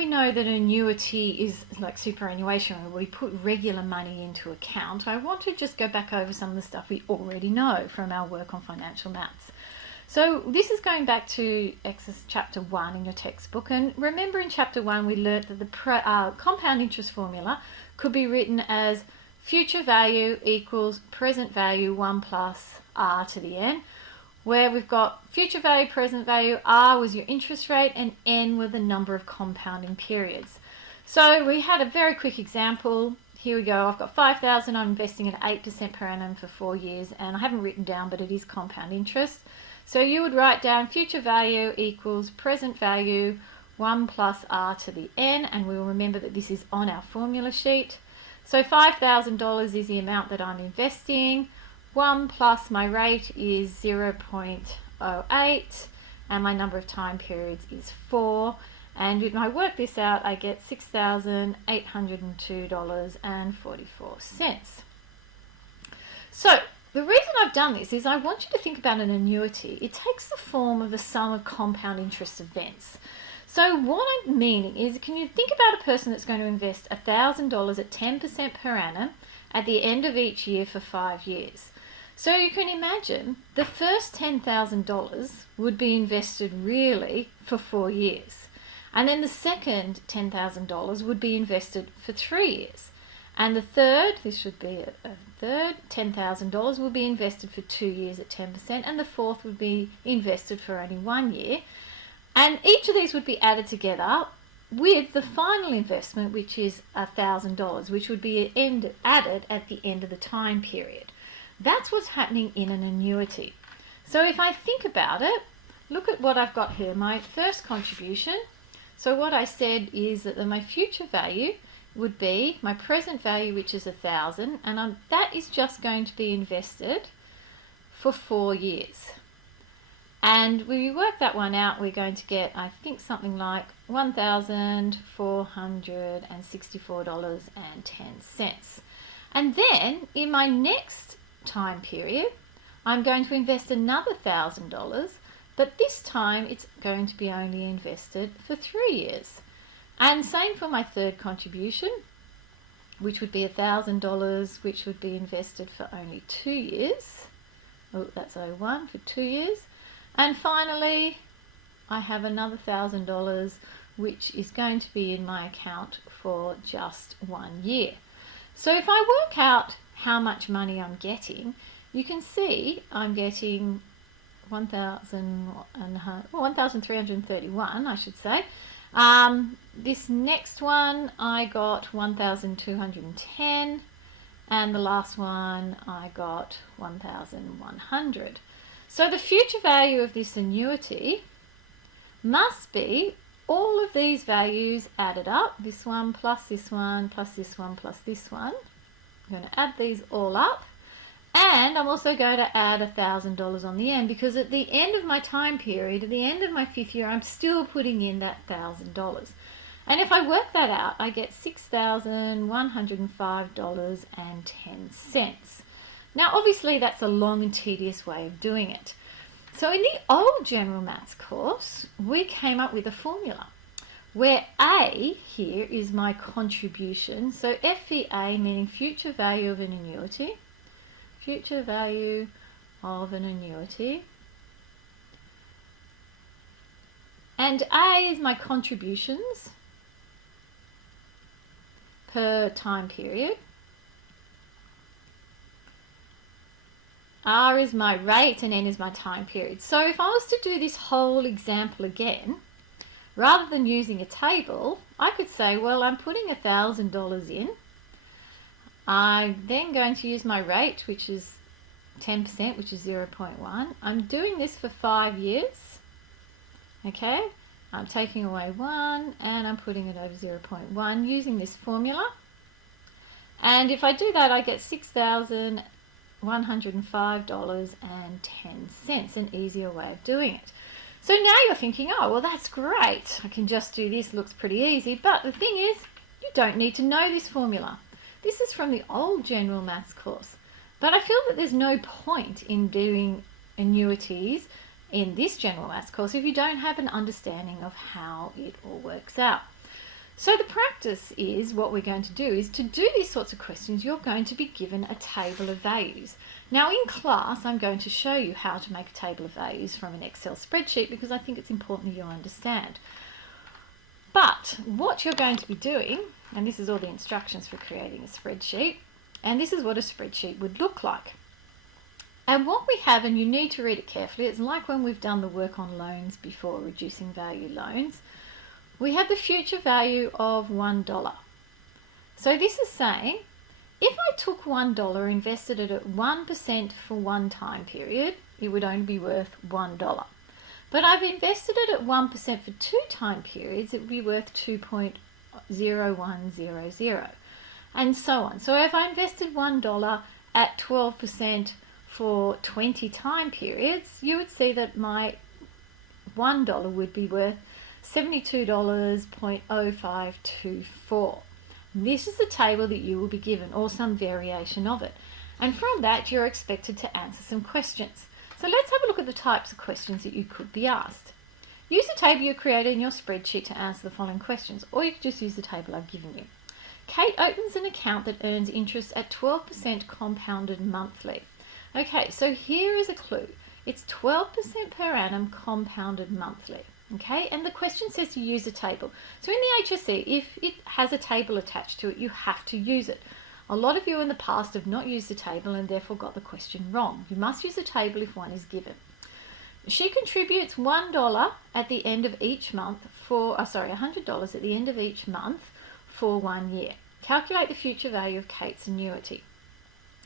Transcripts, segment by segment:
we know that annuity is like superannuation, where we put regular money into account, I want to just go back over some of the stuff we already know from our work on financial maths. So this is going back to Exercise Chapter 1 in your textbook. And remember, in Chapter 1 we learnt that the compound interest formula could be written as future value equals present value 1 plus r to the n, where we've got future value, present value, r was your interest rate, and n were the number of compounding periods. So we had a very quick example. Here we go. I've got 5,000. I'm investing at 8% per annum for 4 years, and I haven't written down, but it is compound interest. So you would write down future value equals present value 1 plus r to the n, and we'll remember that this is on our formula sheet. So $5,000 is the amount that I'm investing. 1 plus my rate is 0.08, and my number of time periods is 4. And when I work this out, I get $6,802.44. So the reason I've done this is I want you to think about an annuity. It takes the form of the sum of compound interest events. So what I'm meaning is, can you think about a person that's going to invest $1,000 at 10% per annum at the end of each year for 5 years? So you can imagine the first $10,000 would be invested really for 4 years. And then the second $10,000 would be invested for 3 years. And the third, this should be a third, $10,000 will be invested for 2 years at 10%, and the fourth would be invested for only 1 year. And each of these would be added together with the final investment, which is $1,000, which would be added at the end of the time period. That's what's happening in an annuity. So if I think about it, look at what I've got here. My first contribution, so what I said is that my future value would be my present value, which is 1,000, and that is just going to be invested for 4 years. And when we work that one out, we're going to get, I think, something like $1,464.10. And then in my next time period, I'm going to invest another $1,000, but this time it's going to be only invested for 3 years. And same for my third contribution, which would be $1,000, which would be invested for only 2 years. Oh, that's 01 for 2 years. And finally, I have another $1,000, which is going to be in my account for just 1 year. So if I work out how much money I'm getting, you can see I'm getting 1,331, I should say. This next one I got 1,210, and the last one I got 1,100. So the future value of this annuity must be all of these values added up, this one plus this one plus this one plus this one. I'm going to add these all up, and I'm also going to add $1,000 on the end, because at the end of my time period, at the end of my 5th year, I'm still putting in that $1,000. And if I work that out, I get $6,105.10. Now, obviously, that's a long and tedious way of doing it. So in the old general maths course, we came up with a formula where A here is my contribution. So FVA, meaning future value of an annuity, future value of an annuity. And A is my contributions per time period. R is my rate, and N is my time period. So if I was to do this whole example again, rather than using a table, I could say, well, I'm putting $1,000 in. I'm then going to use my rate, which is 10%, which is 0.1. I'm doing this for 5 years. Okay, I'm taking away 1 and I'm putting it over 0.1 using this formula. And if I do that, I get $6,105.10, an easier way of doing it. So now you're thinking, oh, well, that's great. I can just do this, looks pretty easy. But the thing is, you don't need to know this formula. This is from the old general maths course. But I feel that there's no point in doing annuities in this general maths course if you don't have an understanding of how it all works out. So the practice is, what we're going to do is to do these sorts of questions, you're going to be given a table of values. Now in class, I'm going to show you how to make a table of values from an Excel spreadsheet because I think it's important that you understand. But what you're going to be doing, and this is all the instructions for creating a spreadsheet, and this is what a spreadsheet would look like. And what we have, and you need to read it carefully, it's like when we've done the work on loans before, reducing value loans. We have the future value of $1. So this is saying, if I took $1, invested it at 1% for one time period, it would only be worth $1. But I've invested it at 1% for two time periods, it would be worth 2.0100, and so on. So if I invested $1 at 12% for 20 time periods, you would see that my $1 would be worth $72.0524. This is the table that you will be given, or some variation of it. And from that, you're expected to answer some questions. So let's have a look at the types of questions that you could be asked. Use the table you created in your spreadsheet to answer the following questions, or you could just use the table I've given you. Kate opens an account that earns interest at 12% compounded monthly. Okay, so here is a clue. It's 12% per annum compounded monthly. Okay, and the question says to use a table. So in the HSC, if it has a table attached to it, you have to use it. A lot of you in the past have not used the table and therefore got the question wrong. You must use a table if one is given. She contributes $1 at the end of each month for, $100 at the end of each month for 1 year. Calculate the future value of Kate's annuity.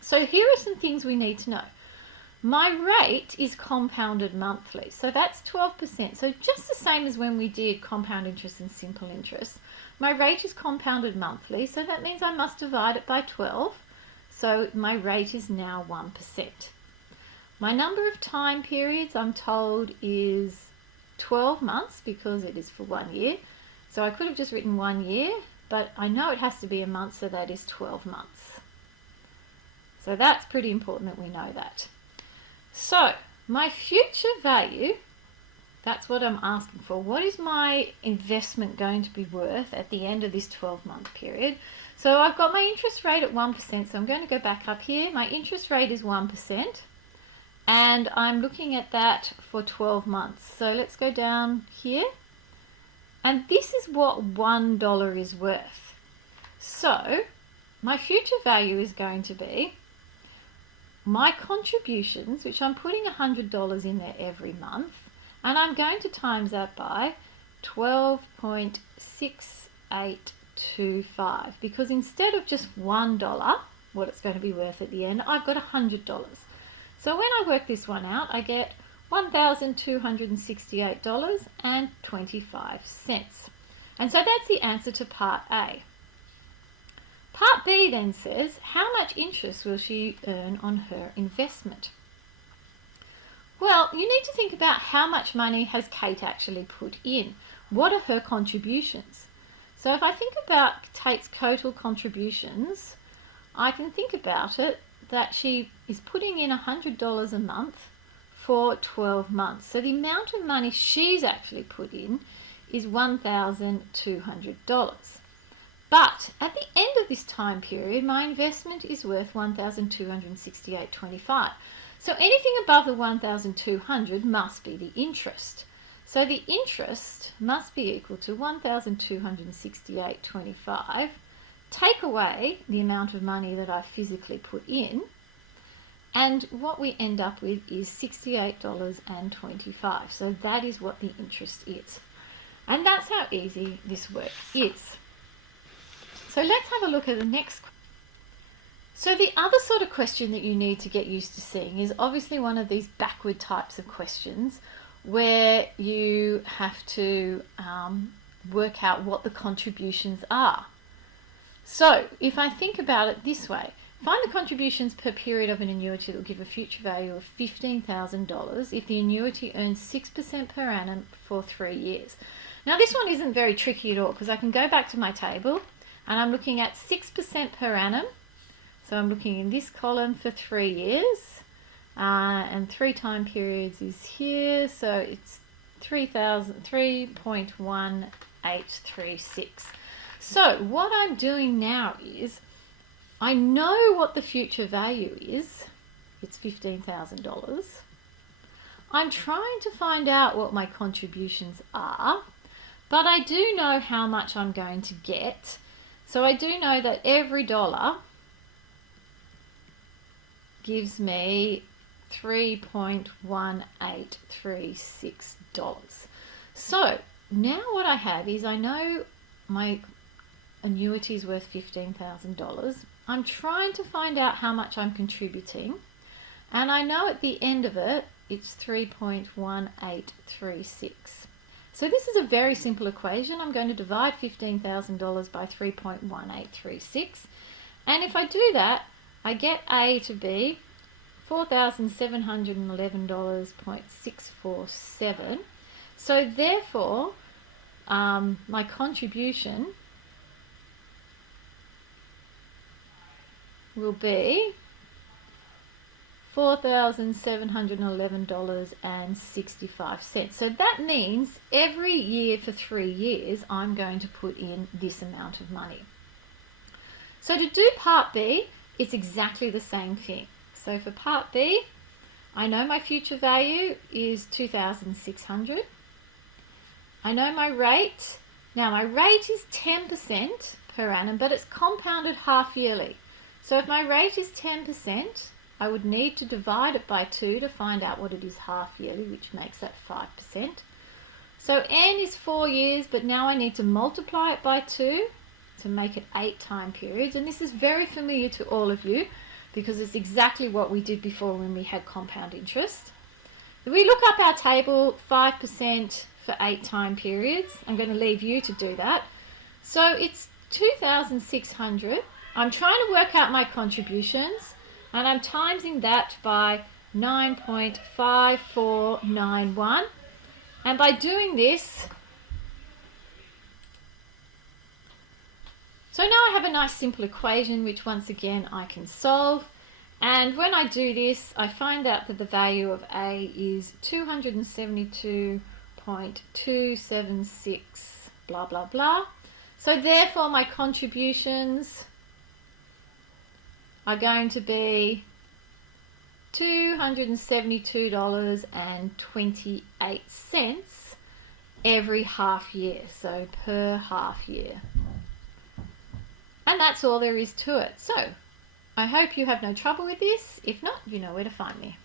So here are some things we need to know. My rate is compounded monthly, so that's 12%. So just the same as when we did compound interest and simple interest. My rate is compounded monthly, so that means I must divide it by 12. So my rate is now 1%. My number of time periods, I'm told, is 12 months because it is for 1 year. So I could have just written 1 year, but I know it has to be a month, so that is 12 months. So that's pretty important that we know that. So my future value, that's what I'm asking for. What is my investment going to be worth at the end of this 12-month period? So I've got my interest rate at 1%, so I'm going to go back up here. My interest rate is 1%, and I'm looking at that for 12 months. So let's go down here, and this is what $1 is worth. So my future value is going to be my contributions, which I'm putting $100 in there every month, and I'm going to times that by 12.6825, because instead of just $1, what it's going to be worth at the end, I've got $100. So when I work this one out, I get $1,268.25. And so that's the answer to part A. Part B then says, how much interest will she earn on her investment? Well, you need to think about how much money has Kate actually put in. What are her contributions? So if I think about Kate's total contributions, I can think about it that she is putting in $100 a month for 12 months. So the amount of money she's actually put in is $1,200. But at the end of this time period, my investment is worth $1,268.25. So anything above the $1,200 must be the interest. So the interest must be equal to $1,268.25, take away the amount of money that I physically put in, and what we end up with is $68.25. So that is what the interest is. And that's how easy this work is. So let's have a look at the next. So the other sort of question that you need to get used to seeing is obviously one of these backward types of questions where you have to work out what the contributions are. So if I think about it this way, find the contributions per period of an annuity that will give a future value of $15,000 if the annuity earns 6% per annum for 3 years. Now this one isn't very tricky at all because I can go back to my table and I'm looking at 6% per annum. So I'm looking in this column for 3 years, and 3 time periods is here, so it's 3.1836. So what I'm doing now is I know what the future value is. It's $15,000. I'm trying to find out what my contributions are, but I do know how much I'm going to get. So I do know that every dollar gives me $3.1836. So now what I have is I know my annuity is worth $15,000. I'm trying to find out how much I'm contributing, and I know at the end of it it's 3.1836. So this is a very simple equation. I'm going to divide $15,000 by 3.1836, and if I do that, I get A to be $4,711.647. So therefore, my contribution will be $4,711.65. So that means every year for 3 years, I'm going to put in this amount of money. So to do part B, it's exactly the same thing. So for part B, I know my future value is $2,600. I know my rate. Now my rate is 10% per annum, but it's compounded half yearly. So if my rate is 10%, I would need to divide it by 2 to find out what it is half yearly, which makes that 5%. So N is 4 years, but now I need to multiply it by 2 to make it 8 time periods. And this is very familiar to all of you because it's exactly what we did before when we had compound interest. If we look up our table, 5% for 8 time periods. I'm going to leave you to do that. So it's 2,600. I'm trying to work out my contributions, and I'm timesing that by 9.5491. And by doing this, so now I have a nice simple equation which once again I can solve. And when I do this, I find out that the value of A is 272.276 blah blah blah. So therefore my contributions are going to be $272.28 every half year, so per half year. And that's all there is to it. So I hope you have no trouble with this. If not, you know where to find me.